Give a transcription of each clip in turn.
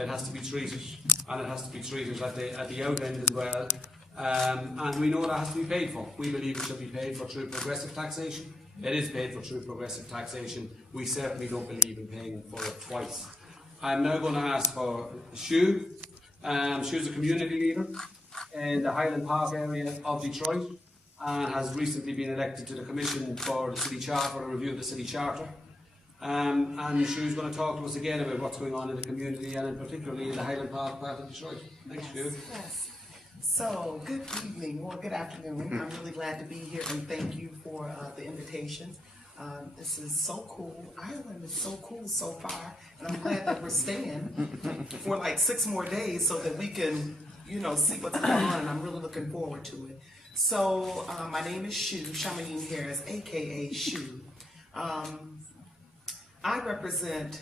it has to be treated, and it has to be treated at the out end as well. And we know that has to be paid for. We believe it should be paid for through progressive taxation. It is paid for through progressive taxation. We certainly don't believe in paying for it twice. I'm now going to ask for Shu. Shu's a community leader in the Highland Park area of Detroit and has recently been elected to the Commission for the City Charter, for a review of the City Charter. And Shu's going to talk to us again about what's going on in the community and particularly in the Highland Park part of Detroit. Thanks, Shu. Yes. So, good evening or good afternoon. I'm really glad to be here and thank you for the invitation. This is so cool. Ireland is so cool so far, and I'm glad that we're staying for like 6 more days so that we can, see what's going on, and I'm really looking forward to it. So, my name is Shu, Shamayeen Harris, aka Shu. I represent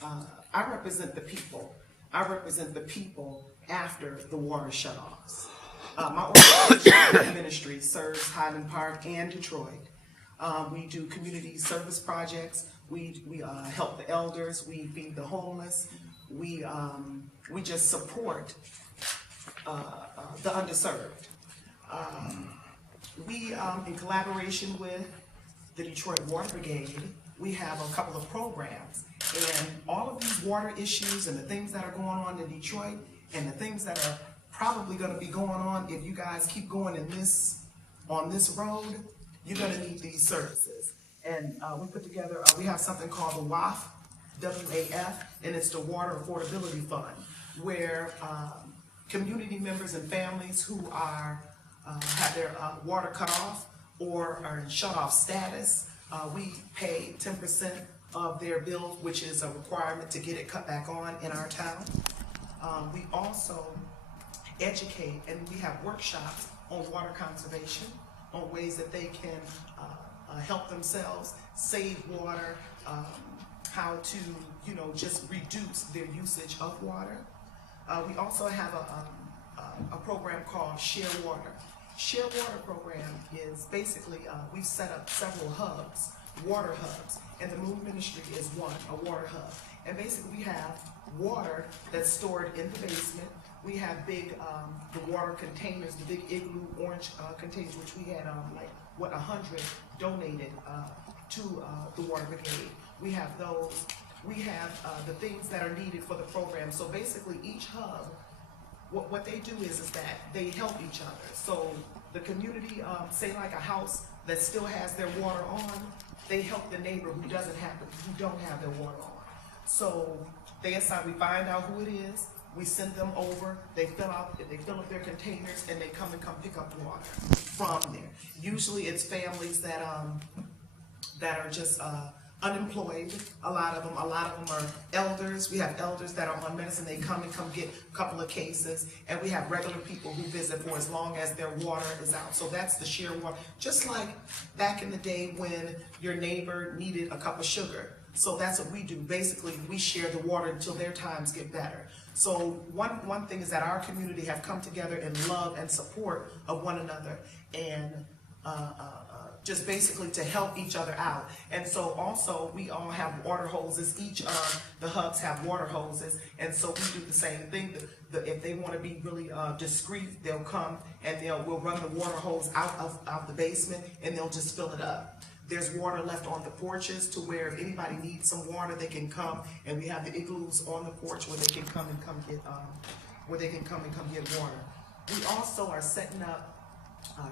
the people. I represent the people after the water shutoffs. My organization ministry serves Highland Park and Detroit. We do community service projects. We help the elders. We feed the homeless. We just support the underserved. We, in collaboration with the Detroit Water Brigade, we have a couple of programs. And all of these water issues and the things that are going on in Detroit and the things that are probably going to be going on if you guys keep going on this road, you're going to need these services. And we put together, we have something called the WAF, W-A-F, and it's the Water Affordability Fund, where community members and families who are have their water cut off or are in shut-off status, we pay 10% of their bill, which is a requirement to get it cut back on in our town. We also educate and we have workshops on water conservation, on ways that they can help themselves save water, how to, just reduce their usage of water. We also have a program called Share Water. Share Water program is basically, we've set up several hubs, water hubs, and the Moon Ministry is one, a water hub. And basically we have water that's stored in the basement. We have big, the water containers, the big igloo orange containers, which we had 100 donated to the Water Brigade. We have those. We have the things that are needed for the program. So basically each hub, what they do is that they help each other. So the community, say like a house that still has their water on, they help the neighbor who don't have their water on. So we find out who it is, we send them over, they fill up their containers, and they come pick up water from there. Usually it's families that are just unemployed. A lot of them are elders. We have elders that are on medicine. They come get a couple of cases, and we have regular people who visit for as long as their water is out. So that's the share water. Just like back in the day when your neighbor needed a cup of sugar. So that's what we do. Basically, we share the water until their times get better. So one thing is that our community have come together in love and support of one another, and just basically to help each other out. And so also we all have water hoses. Each of the hubs have water hoses, and so we do the same thing. If they want to be really discreet, they'll come and we'll run the water hose out of the basement, and they'll just fill it up. There's water left on the porches to where if anybody needs some water, they can come, and we have the igloos on the porch where they can come and get water. We also are setting up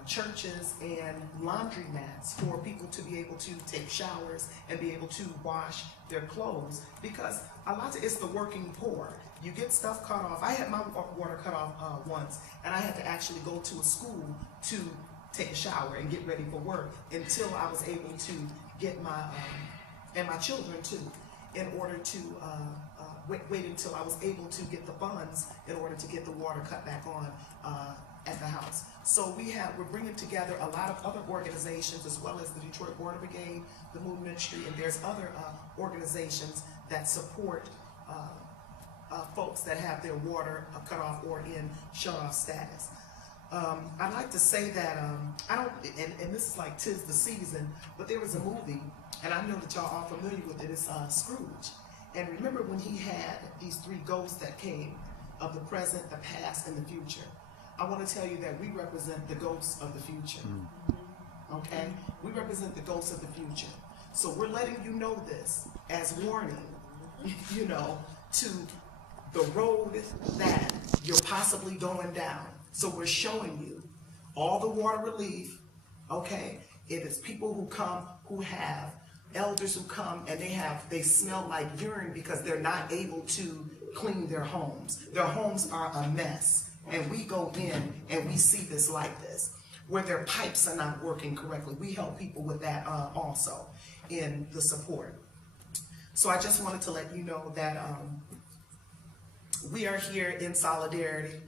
churches and laundromats for people to be able to take showers and be able to wash their clothes, because it's the working poor. You get stuff cut off. I had my water cut off once, and I had to actually go to a school to take a shower and get ready for work until I was able to get and my children too, in order to wait until I was able to get the funds in order to get the water cut back on at the house. So we're bringing together a lot of other organizations, as well as the Detroit Water Brigade, the Moon Ministry, and there's other organizations that support folks that have their water cut off or in shut-off status. I'd like to say that and this is like 'tis the season, but there was a movie, and I know that y'all are familiar with it. It's Scrooge, And remember when he had these three ghosts that came of the present, the past, and the future. I want to tell you that we represent the ghosts of the future. Okay? We represent the ghosts of the future. So we're letting you know this as warning, you know, to the road that you're possibly going down. So we're showing you all the water relief, okay? It is people who come, who have elders who come and they smell like urine because they're not able to clean their homes. Their homes are a mess. And we go in and we see this like this, where their pipes are not working correctly. We help people with that also in the support. So I just wanted to let you know that we are here in solidarity.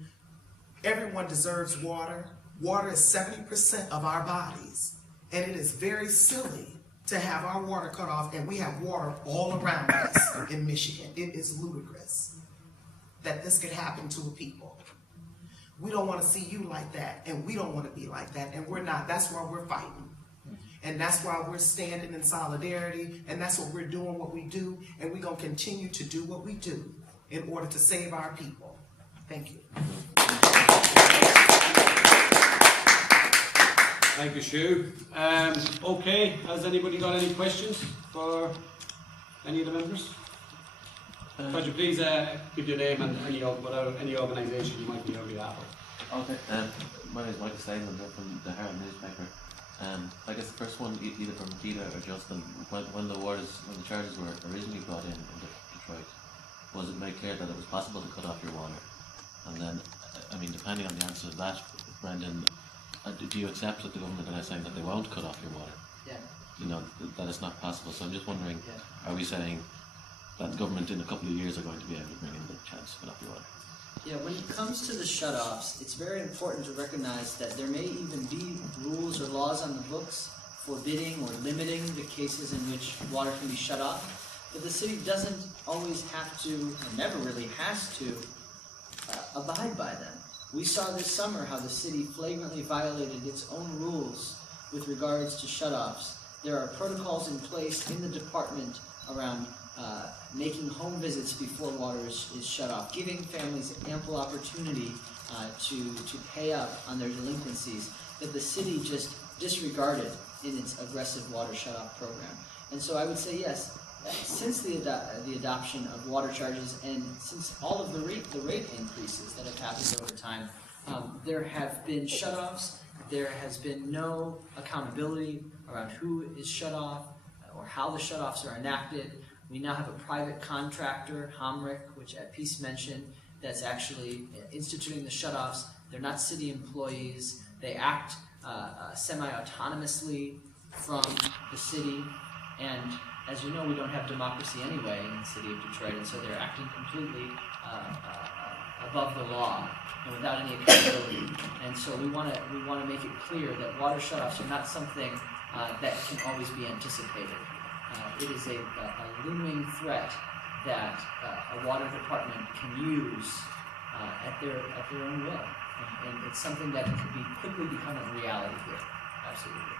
Everyone deserves water. Water is 70% of our bodies. And it is very silly to have our water cut off, and we have water all around us in Michigan. It is ludicrous that this could happen to a people. We don't want to see you like that, and we don't want to be like that, and we're not. That's why we're fighting. And that's why we're standing in solidarity, and that's what we're doing what we do, and we're going to continue to do what we do in order to save our people. Thank you. Thank you, Shu. Okay, has anybody got any questions for any of the members? Could you please give your name and any organisation you might be on behalf of? Okay, my name is Michael Steinman, I'm from the Herald newspaper. I guess the first one, either from Makita or Justin, when the charges were originally brought in Detroit, was it made clear that it was possible to cut off your water? And then, I mean, depending on the answer to that, Brendan, do you accept that the government are now saying that they won't cut off your water? Yeah. You know, that it's not possible. So I'm just wondering, are we saying that the government in a couple of years are going to be able to bring in the chance to cut off your water? Yeah, when it comes to the shutoffs, it's very important to recognize that there may even be rules or laws on the books forbidding or limiting the cases in which water can be shut off, but the city doesn't always have to, or never really has to, abide by them. We saw this summer how the city flagrantly violated its own rules with regards to shutoffs. There are protocols in place in the department around making home visits before water is shut off, giving families ample opportunity to pay up on their delinquencies that the city just disregarded in its aggressive water shutoff program. And so I would say yes, since the adoption of water charges and since all of the rate increases that have happened over time, there have been shutoffs. There has been no accountability around who is shut off or how the shutoffs are enacted. We now have a private contractor, Homrick, which Peace mentioned, that's actually instituting the shutoffs. They're not city employees. They act semi-autonomously from the city. And as you know, we don't have democracy anyway in the city of Detroit, and so they're acting completely above the law and without any accountability. And so we want to make it clear that water shutoffs are not something that can always be anticipated. It is a looming threat that a water department can use at their own will, and it's something that could quickly become a reality here. Absolutely.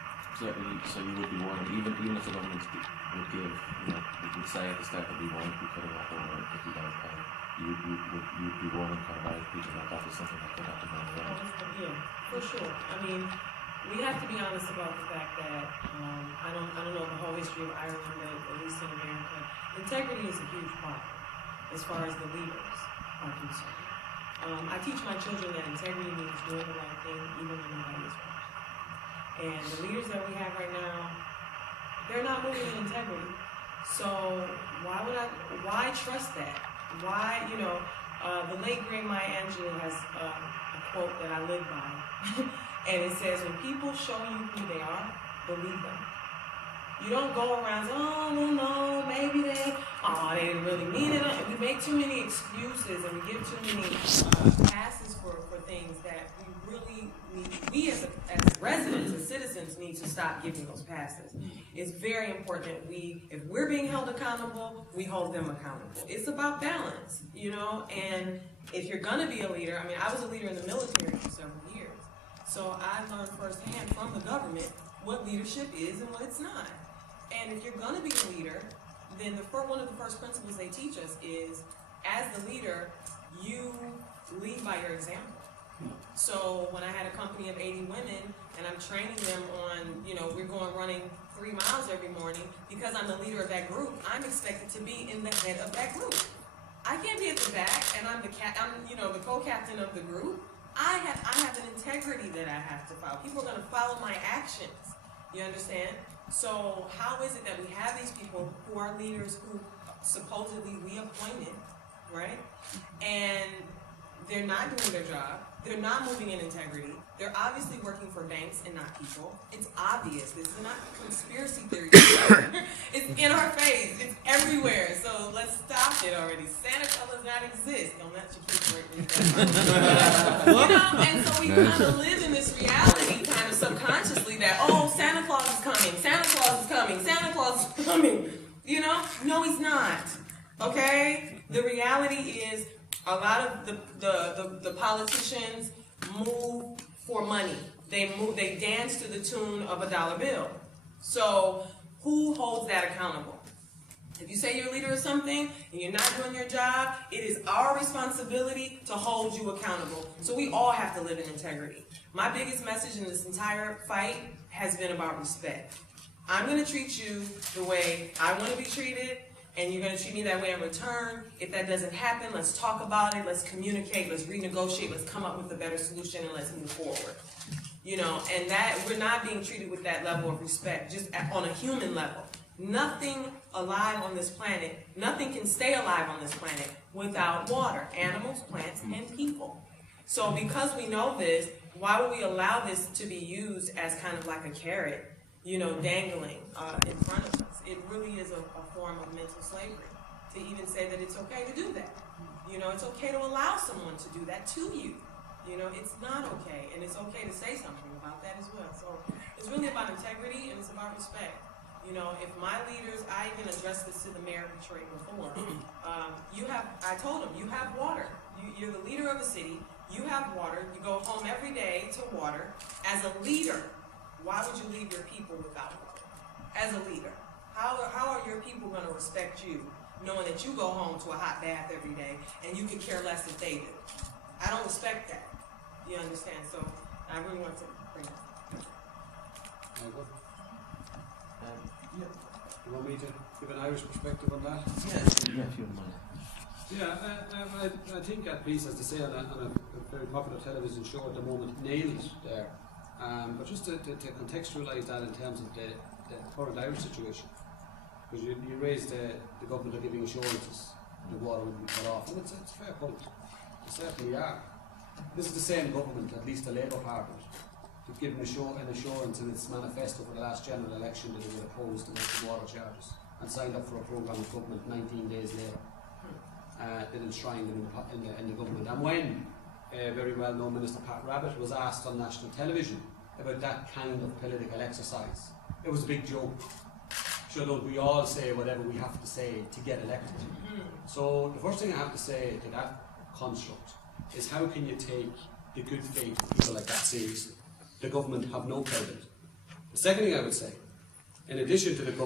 So you would be warning, even if the government would give, it would say at the start that we won't be cutting off water if you don't pay. You'd be warning kind of Irish people that is something that could happen down the road. Yeah, for sure. I mean, we have to be honest about the fact that I don't know the whole history of Ireland, but at least in America, integrity is a huge part as far as the leaders are concerned. I teach my children that integrity means doing the right thing even when nobody is watching. And the leaders that we have right now, they're not moving in integrity. So why trust that? Why, the late great Maya Angelou has a quote that I live by. And it says, when people show you who they are, believe them. You don't go around saying, oh, no, maybe they didn't really mean it. We make too many excuses and we give too many passes for things that we really need. We as residents, as citizens, need to stop giving those passes. It's very important that if we're being held accountable, we hold them accountable. It's about balance, and if you're gonna be a leader, I was a leader in the military for several years. So I learned firsthand from the government what leadership is and what it's not. And if you're going to be a leader, then one of the first principles they teach us is, as the leader, you lead by your example. So when I had a company of 80 women and I'm training them on, we're going running 3 miles every morning, because I'm the leader of that group, I'm expected to be in the head of that group. I can't be at the back and I'm the co-captain of the group. I have an integrity that I have to follow. People are going to follow my actions. You understand? So how is it that we have these people who are leaders who supposedly we appointed, right? And they're not doing their job. They're not moving in integrity. They're obviously working for banks and not people. It's obvious. This is not conspiracy theory. It's in our face. It's everywhere. So let's stop it already. Santa Claus does not exist. Don't let your kids break me down. And so we kind of live in this reality kind of subconsciously that, oh, Santa Claus is coming. Santa Claus is coming. Santa Claus is coming. No, he's not. Okay? The reality is, a lot of the politicians move for money. They dance to the tune of a dollar bill. So who holds that accountable? If you say you're a leader of something and you're not doing your job, it is our responsibility to hold you accountable. So we all have to live in integrity. My biggest message in this entire fight has been about respect. I'm going to treat you the way I want to be treated, and you're going to treat me that way in return. If that doesn't happen, let's talk about it, let's communicate, let's renegotiate, let's come up with a better solution, and let's move forward. And that we're not being treated with that level of respect, just on a human level. Nothing alive on this planet, nothing can stay alive on this planet without water, animals, plants, and people. So because we know this, why would we allow this to be used as kind of like a carrot, dangling in front of us? It really is a form of mental slavery to even say that it's okay to do that. It's okay to allow someone to do that to you. It's not okay, and it's okay to say something about that as well. So it's really about integrity, and it's about respect. If my leaders, I even addressed this to the mayor of Detroit before, I told him, you have water. You're the leader of a city, you have water, you go home every day to water. As a leader, why would you leave your people without water? As a leader, how are your people going to respect you, knowing that you go home to a hot bath every day and you could care less if they do? I don't respect that. You understand? So I really want to bring that. You want me to give an Irish perspective on that? Yeah, if you don't mind. Yeah, I think that piece, as they say on a very popular television show at the moment, nailed it there. But just to contextualise that in terms of the current Irish situation, because you raised the government are giving assurances the water will be cut off, and it's a fair point. They certainly are. This is the same government, at least the Labour Party, who've given an assurance in its manifesto for the last general election that it would oppose the water charges, and signed up for a programme of government 19 days later. That enshrined them in the government. And when very well-known Minister Pat Rabbitte was asked on national television about that kind of political exercise, it was a big joke. Sure, don't we all say whatever we have to say to get elected? So the first thing I have to say to that construct is, how can you take the good faith of people like that seriously? The government have no credit. The second thing I would say, in addition to the government